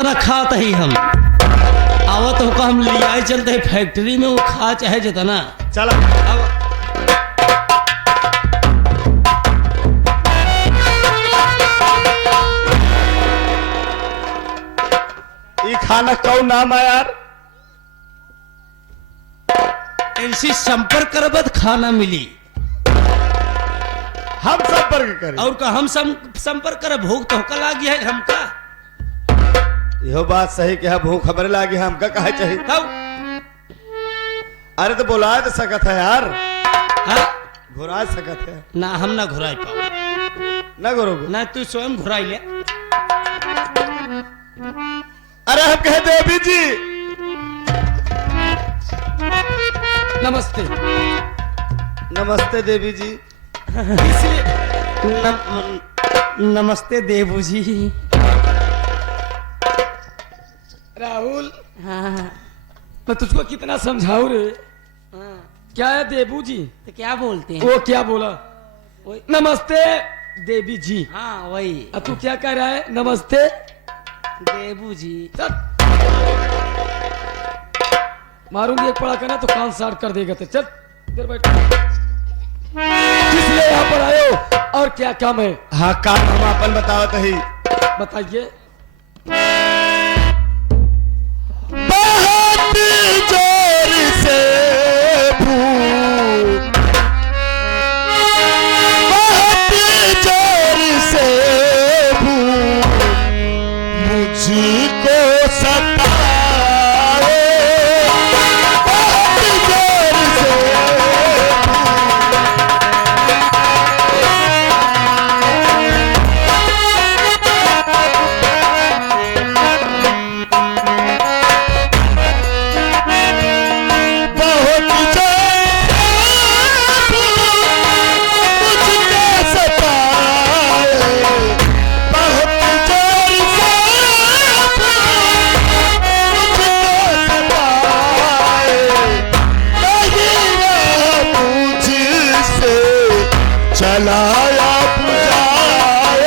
खाते ही हम आवत हो हम लिया चलते फैक्ट्री में वो खा चाहे जितना चला ये खाना कौन नाम है यार? इनसे संपर्क करबत खाना मिली। हम संपर्क करें और का हम संपर्क कर भूख तो होकर लागी है हमका। यह बात सही कि भूख खबर लागी हमका कहे चाहिए तब अरे तो बुला तो सकत है यार, हाँ? घुरा सकत है ना हम ना घुराई पाओ ना घुरोगे ना तू स्वयं घुराई ले। अरे हम कहे देवी जी नमस्ते। नमस्ते देवी जी। इसलिए नमस्ते देवू जी। राहुल हाँ मैं तुझको कितना समझाऊं रे? हाँ क्या है देबू जी? तो क्या बोलते हैं? वो क्या बोला? वही नमस्ते देवी जी। हाँ वही अब तू क्या कह रहा है? नमस्ते देवू जी। चल। मारूंगी एक पड़ा करना तो कान साट कर देगा। तो चल इधर बैठ। किस लिए यहाँ पर आए हो और क्या काम है? हाँ काम हम अपन बताओ तो ही बताइए। बहुत जोर से भूख, बहुत जोर से भूख मुझको सताए, बहुत जोर से चलाया बुझाए।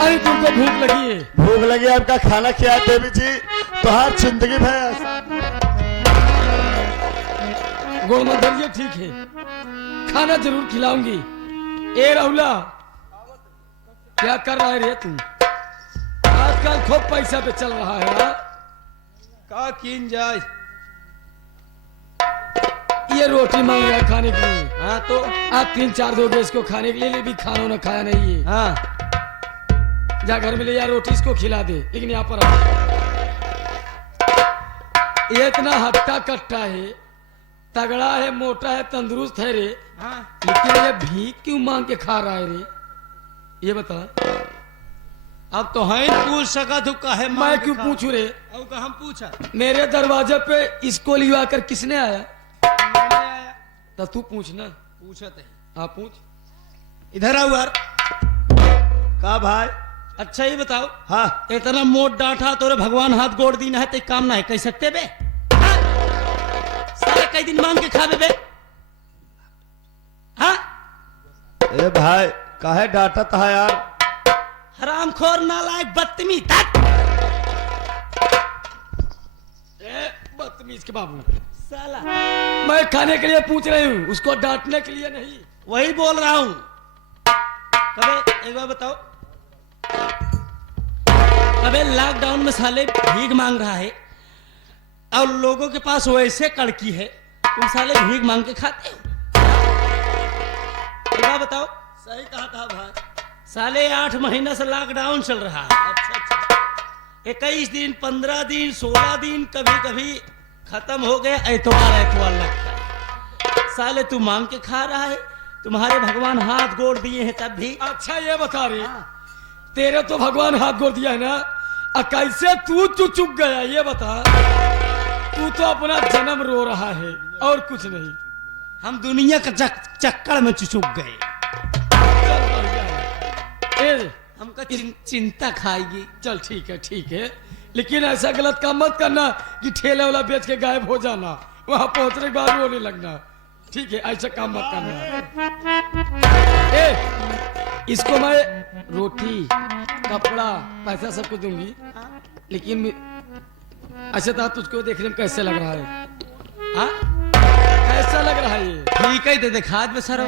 अरे तुमको भूख लगी है? भूख लगी आपका खाना खिया देवी जी तो हर जिंदगी भर ऐसा गोड़ मत धरिए, ठीक है, खाना जरूर खिलाऊंगी। ए राहुला क्या कर रहा है रे तू? आजकल खूब पैसा पे चल रहा है हाँ? का किन जाए? ये रोटी मांग रहा है खाने के लिए। हाँ तो आप 3-4 दोगे इसको खाने के लिए भी खाना ना खाया नहीं है। हाँ जा घर में ले यार रोटी इसको खिला दे। लेकिन यहाँ पर आ। ये इतना हट्टा कट्टा है, तगड़ा है, मोटा है, तंदुरुस्त है रे, हाँ लेकिन ये भीख क्यों मांग के खा रहा है रे? ये बता। अब तो है पूछ सका तू काहे मैं क्यों पूछू रे? अब का हम पूछा मेरे दरवाजे पे इसको लिवा कर किसने आया? मैंने आया तो तू पूछ ना। पूछा थे। हाँ पूछ। इधर आओ यार। का भाई? अच्छा ही बताओ, हाँ इतना मोट डांटा तोरे भगवान हाथ गोड़ दी ना है ते काम ना है कह सकते बे? हाँ? सारे कई दिन मांग के खावे बे? हाँ ए भाई काहे डांटा था यार? हरामखोर नालायक बदतमीज तक ए, बदतमीज के बाबू, साला मैं खाने के लिए पूछ रही हूँ, उसको डांटने के लिए नहीं। वही बोल रहा हूं। कबे एक बार बताओ, कबे लॉकडाउन में साले भीख मांग रहा है और लोगों के पास वैसे कड़की है, तुम साले भीख मांग के खाते हो? एक बार बताओ। सही कहा था भाई। साले 8 महीना से लॉकडाउन चल रहा है। अच्छा 21 दिन, 15 दिन, 16 दिन, कभी कभी खत्म हो गया, एतवार एतवार लगता है। साले तू मांग के खा रहा है, तुम्हारे भगवान हाथ गोड़ दिए हैं तब भी। अच्छा ये बता रही, तेरे तो भगवान हाथ गोड़ दिया है ना, कैसे तू चुप गया ये बता? तू तो अपना जन्म रो रहा है और कुछ नहीं। हम दुनिया का चक्कर में चुचुक गए। ए, हमका चिंता खाएगी। चल ठीक है लेकिन ऐसा गलत काम मत करना कि ठेला वाला बेच के गायब हो जाना, वहां पहुंचने के बाद रोने लगना। ठीक है, ऐसा काम मत करना। ए, इसको मैं रोटी कपड़ा पैसा सब कुछ दूंगी, लेकिन अच्छा था तुझको देखने में कैसे लग रहा है? हाँ, कैसा लग रहा है ये? ठीक है, दे दे खाद में सर।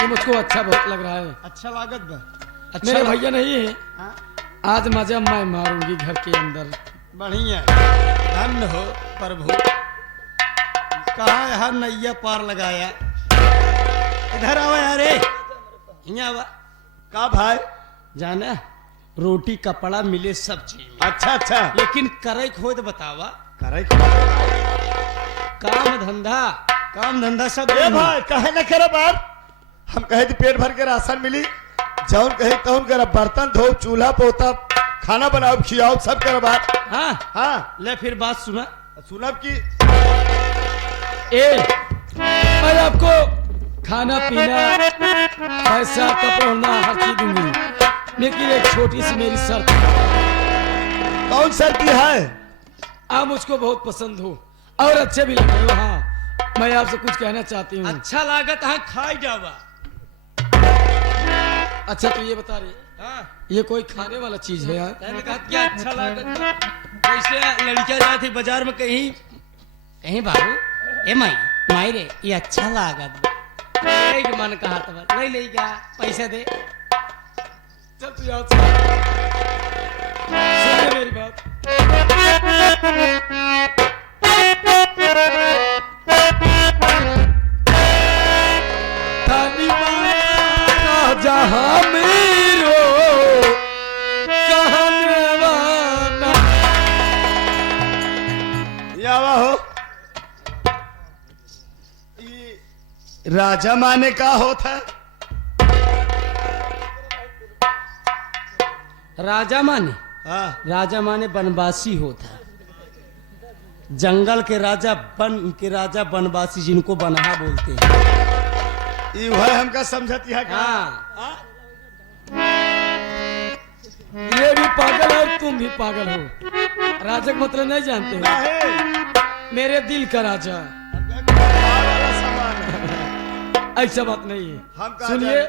ये मुझको अच्छा बहुत लग रहा है। अच्छा लागत बा। अच्छा मेरे भैया नहीं है, आज मजा मैं मारूंगी घर के अंदर। बढ़िया, धन्य हो प्रभु। कहाँ यहाँ नैया पार लगाया। इधर आओ यार, यहाँ आवा। का भाई? जाना रोटी कपड़ा मिले सब चीज में। अच्छा अच्छा, लेकिन करे खोद बतावा। करे काम धंधा सब। ए भाई कहे न करे बात। हम कहे थी पेट भर के राशन मिली, जौन कहे तौन कर, बर्तन धो, चूल्हा पोता, खाना बनाओ, खियाओ, सब कर बात। हाँ हाँ, ले फिर बात सुना। सुनब की मैं आपको खाना पीना पैसा कपड़ा हर चीज दूंगी, लेकिन एक छोटी सी मेरी शर्त। कौन शर्त है? आप मुझको बहुत पसंद हो और अच्छे भी लगे हो। हाँ, मैं आपसे कुछ कहना चाहती हूँ। अच्छा लागत है, खाई जावा। अच्छा तो ये बता रही, हाँ, ये कोई खाने वाला चीज है यार? तैने कहा क्या अच्छा लागत बा? जैसे लड़कियां जाती बाजार में कहीं कहीं बाबू, ए माई रे ये अच्छा लागत बा। ले के मन कहा तो ले क्या पैसा दे। चल तू याद सुन मेरी बात। जहाँ मेरो कहने वाला यावा हो। राजा माने का होता? राजा माने, हाँ, राजा माने बनवासी होता। जंगल के राजा, बन के राजा बनवासी, जिनको बनहा बोलते हैं। ये वह हमका समझती है। हाँ, ये भी पागल है, तुम भी पागल हो। राजा का मतलब नहीं जानते हो? मेरे दिल का राजा। ऐसा बात नहीं है, हम कहाँ सुनिए।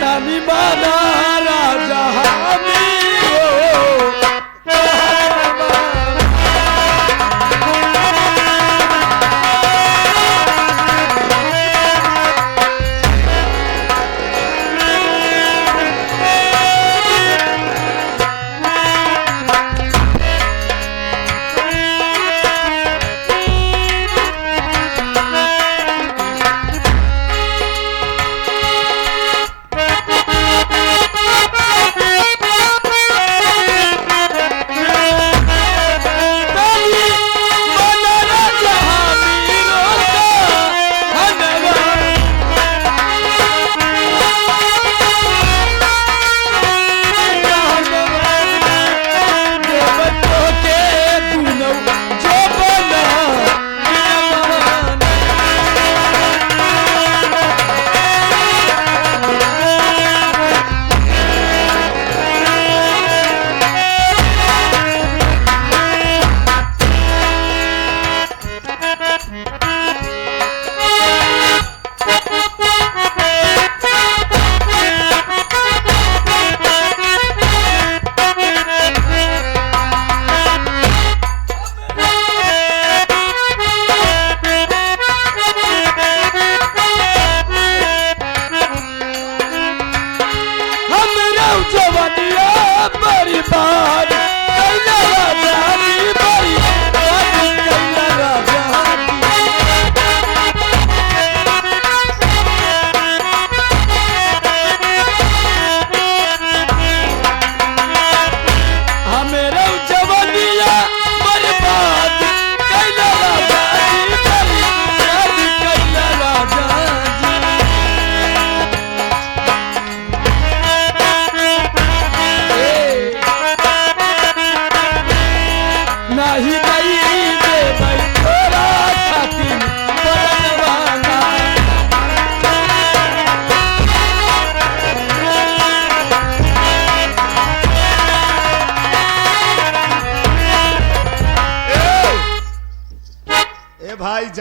तानी बाना राजा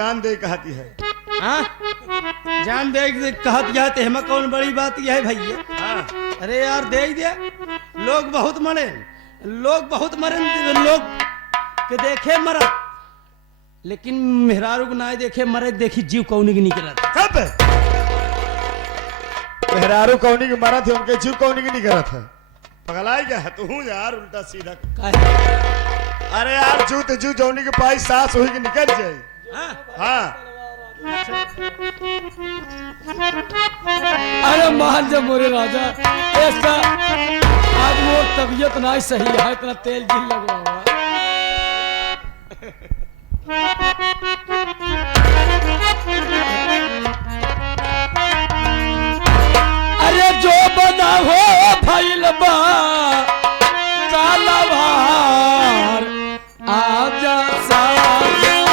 जान दे कहती है। हाँ जान दे कहत जाते हमें कौन बड़ी बात यह है भैया। हाँ अरे यार दे ही दे, लोग बहुत मरे, लोग बहुत मरे, लोग के देखे मरा, लेकिन मेहरारू को ना देखे मरे, देखी जीव कौनी की निकला सब मेहरारू कौनी की मरा थे, उनके जीव कौनी की नहीं करा था। पगलाई क्या है तू यार, उल्टा सीधा। अरे यार जू तो जू जौनी के पाई सास हुई की निकल जाए। हाँ अरे मान जा मोरे राजा, ऐसा आज वो तबीयत ना ही सही है, इतना तेल जिल लगा हुआ। अरे जो बना हो भइल बा काला भार, आजा साजना।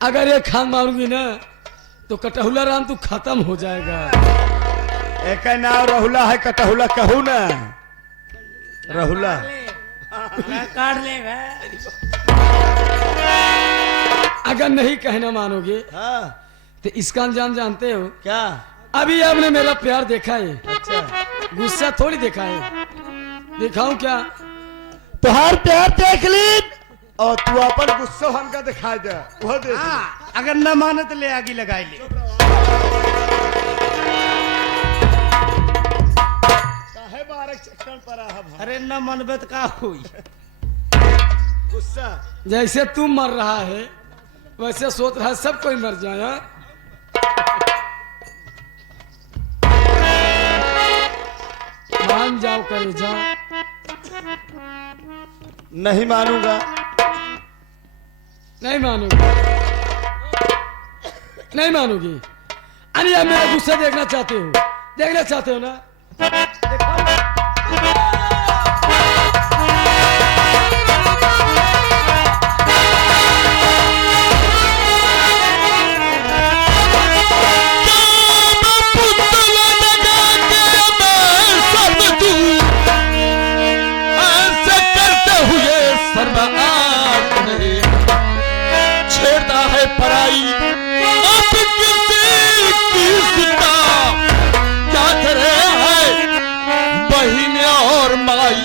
अगर ये खान मारूंगी ना तो कटहुला राम तू खत्म हो जाएगा। एक नाम रहुला है, कटहुला कहू ना रहुला। काट लेगा। अगर नहीं कहना मानोगे हाँ तो इसका अंजाम जानते हो क्या? अभी आपने मेरा प्यार देखा है, अच्छा गुस्सा थोड़ी देखा है। दिखाऊं क्या? तुहार प्यार देख ली और तू अपन गुस्सा हमका दिखाई दे, वो देख ली। हाँ, अगर न माने तो ले आगे लगाई ले। काहे बारक चक्कर पर आ भाई? अरे न मनबे तो का हुई। गुस्सा जैसे तू मर रहा है वैसे सोच रहा है सब कोई मर जाए। मान जाओ करे जाओ। नहीं मानूंगा। नहीं मानोगी, नहीं मानोगी। अरे आप मेरा गुस्सा देखना चाहते हो, देखना चाहते हो ना? छेड़ता है पराई अब किसी की सीता, क्या करे है बहिन और माई।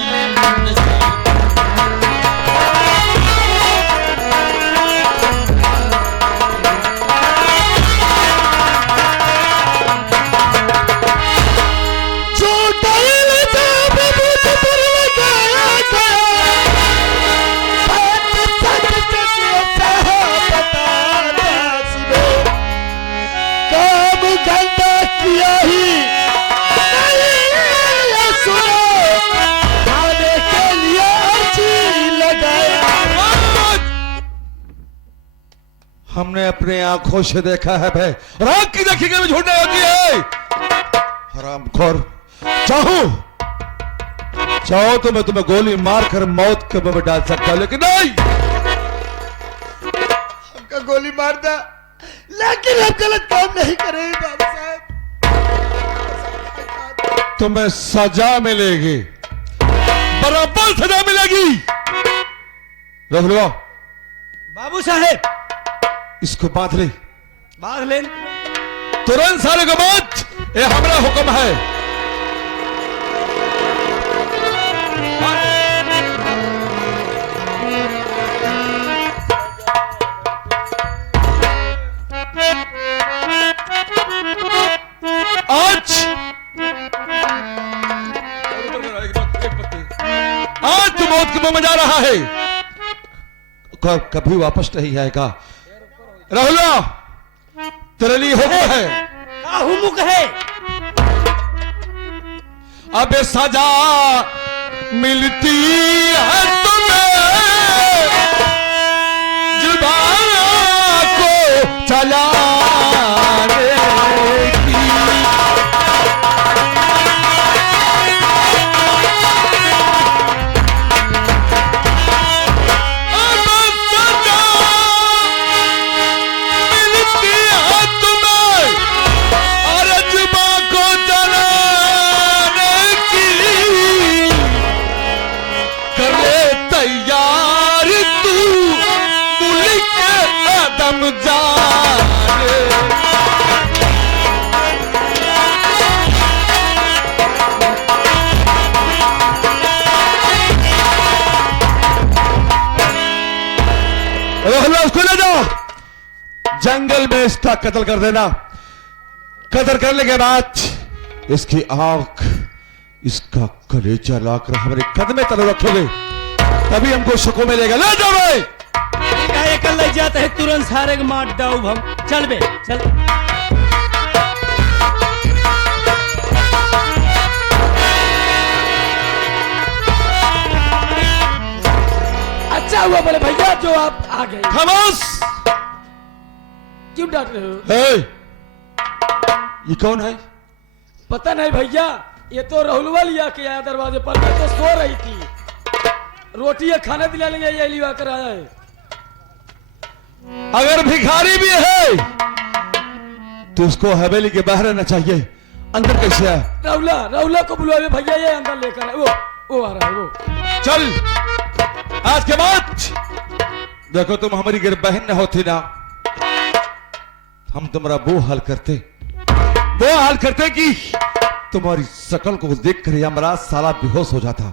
हमने अपने आंखों से देखा है भाई, और आंख की देखी कभी झूठ नहीं होती है। हरामखोर, चाहो तो मैं तुम्हें गोली मारकर मौत के मुंह में डाल सकता हूं, लेकिन नहीं, तो गोली मार दा, लेकिन हम गलत काम नहीं करे बाबू साहब। तुम्हें सजा मिलेगी, बराबर सजा मिलेगी। रहुलवा बाबू साहेब इसको बांध ले, बांध ले। तुरंत सारे को बांध, ये हमारा हुक्म है। आज तू मौत के मुंह में जा रहा है, कभी वापस नहीं आएगा। राहुला तेरे लिए हुक्म है। क्या हुक्म है? अब सजा मिलती है तुम्हें, जुबान को चलाने की। अब सजा मिलती है तुम्हें, और जुबान को चलाने की। कर ले तैयार तू मुल्क आदम जाने। रोहला उसको ले जाओ, जंगल में इसका कत्ल कर देना। कत्ल करने के बाद इसकी आंख, इसका कलेजा लाकर हमारे कदमे तले रखोगे, तभी हमको सुकून मिलेगा। ले जाओ भाई। ठीक है, कल ले जाते हैं, तुरंत सारे को मार डाउ हम। चल बे चल। अच्छा हुआ बोले भैया जो आप आ गए। खामोश। क्यों डांट रहे हो? हे, ये कौन है? पता नहीं भैया, ये तो राहुलवा लिया के आया दरवाजे पर। मैं तो सो रही थी, रोटी या खाना दिलाने ये लिया कर आया है। अगर भिखारी भी है तो उसको हवेली के बाहर रहना चाहिए, अंदर कैसे आया? राहुला को बुलावे भैया, ये अंदर लेकर आए। वो आ रहा है वो। चल, आज के बाद देखो, तुम हमारी गिर बहन न होती ना, हम तुम्हारा वो हाल करते कि तुम्हारी शकल को देखकर यमराज साला बेहोश हो जाता।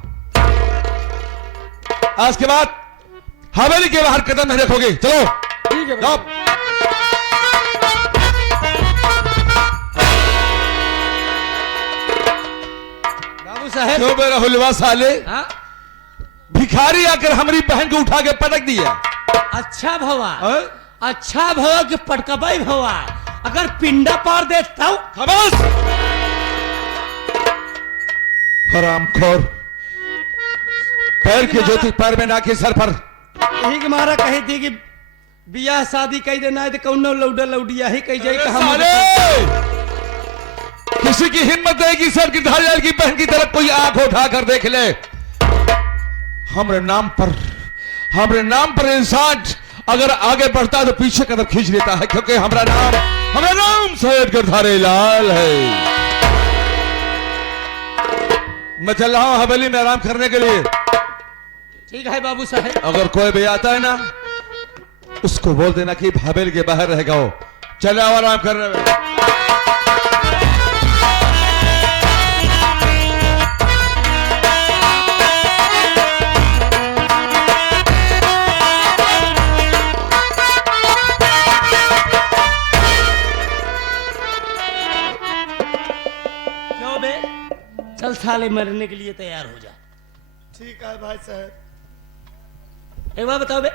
आज के बाद हवेली के बाहर कदम नहीं रखोगे। चलो ठीक है जाओ। बाबू साहेब क्यों मेरा हुलवा साले? हाँ? भिखारी आकर हमारी बहन को उठा के पटक दिया। अच्छा भवा, हाँ? अच्छा भवा कि पटकबाई भवा। अगर पिंडा पार दे तब। खामोश। हरामखोर, पैर की ज्योति पैर में ना के सर पर। यही के मारा कही थी कि बियाह शादी कही देना है तो कौनो लौडिया ही कही जाए कि हम। किसी की हिम्मत है कि सर की धारियाल की बहन की तरफ कोई आंख उठा कर देख ले। हमारे नाम पर इंसान अगर आगे बढ़ता है तो पीछे कदम खींच लेता है, क्योंकि हमारा नाम सैयद गिरधारी लाल है। मैं चल रहा हूं हवेली में आराम करने के लिए। ठीक है बाबू साहेब। अगर कोई भी आता है ना, उसको बोल देना कि हवेली के बाहर रहेगा वो। चले आओ आराम करने में। क्यों बे? चल साले मरने के लिए तैयार हो जा। ठीक है भाई साहब। एक बात बताओ बे,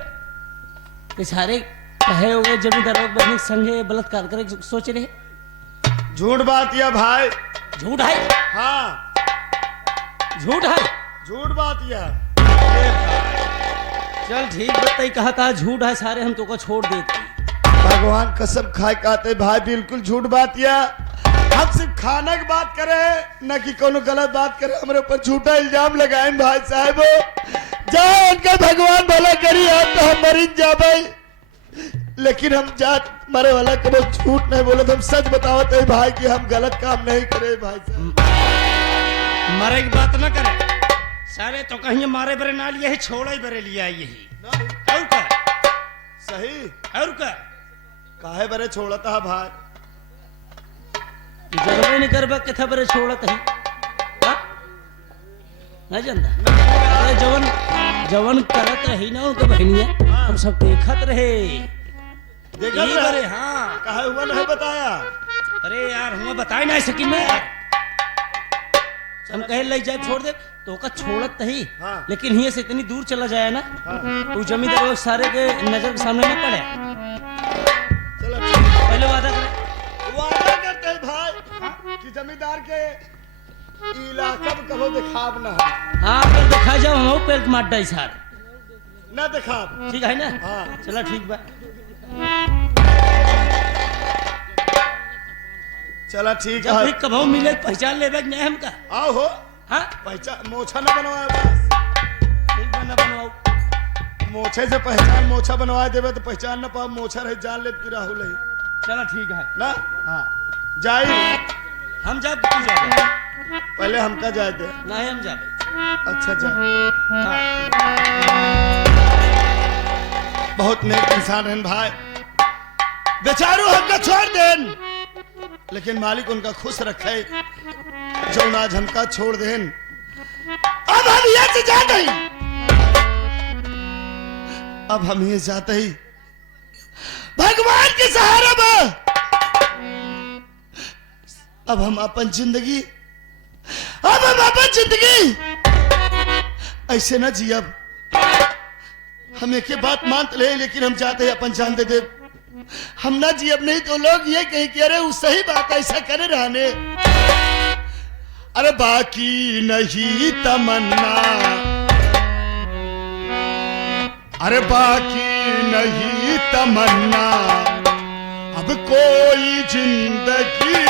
ये सारे कहे हो गए जमींदारों बहनी संगे बलात्कार करे सोच रहे? झूठ बात यह भाई। झूठ है? हाँ, झूठ है? झूठ बात यह। चल ठीक बताई, कहा था झूठ है, सारे हम तो को छोड़ देते। भगवान कसम खाए कहते भाई, बिल्कुल झूठ बात यह। हम सिर्फ खाना की बात करे, न कि कोनो गलत बात करे। हमारे ऊपर झूठा इल्जाम लगाए भाई साहब। जाओ उनका भगवान भला करी, हम तो हम मरीज जा भाई, लेकिन हम जात मरे वाला कबो झूठ नहीं बोले, हम सच बतावत है भाई कि हम गलत काम नहीं करे भाई साहब। मरे की बात न करे साले, तो कहीं मारे बरे ना लिए छोड़े बरे लिया यही और का सही और का काहे बरे छोड़ता है भाई? जरूर नहीं करबा कथा बरे छोड़त है हाँ? नहीं जानता अरे जवन जवन करत रही ना उनके बहनिया हम सब देखत रहे देखा ये बरे हाँ काहे हुआ नहीं बताया? अरे यार हम बताए ना सकी मैं हम कहे ले जाए छोड़ दे तो का छोड़त नहीं हाँ। लेकिन यहाँ से इतनी दूर चला जाए ना हाँ। वो जमींदार वो सारे के नजर के सामने न पड़े। चलो ठीक है। पहले वादा करे वादा करते हैं भाई कि जमींदार के इलाका में कबो दिखाब ना हो। हाँ फिर दिखा जाओ हम पेल मार डाई सार ना दिखाब। ठीक है ना हाँ। चला ठीक बा चला ठीक जब भी है। कभो मिले पहचान ले बैग नहीं हमका आओ हो हाँ पहचान मोछा न बनवाए बस। ठीक बा ना बनवाओ मोछे से पहचान मोछा बनवा देवे तो पहचान न पाओ, मोछा रहे जान ले कि राहुल है चला ठीक है ना। हाँ जाई हम जब तू जाबे पहले हमका जाए दे। नहीं हम जाबे अच्छा जा हाँ बहुत नेक इंसान है भाई, बेचारो हमका छोड़ देन लेकिन मालिक उनका खुश रखे जो आज हमका छोड़ देन। अब हम यहाँ से जाते ही अब हम ये जाते ही भगवान के सहारा में अब हम अपन जिंदगी ऐसे ना जियब। हम एक बात मानते रहे लेकिन हम जाते हैं अपन जान दे दे हम ना जियब, नहीं तो लोग ये कहें कि अरे वो सही बात ऐसा करे रहने। अरे बाकी नहीं तमन्ना, अरे बाकी नहीं तमन्ना अब कोई जिंदगी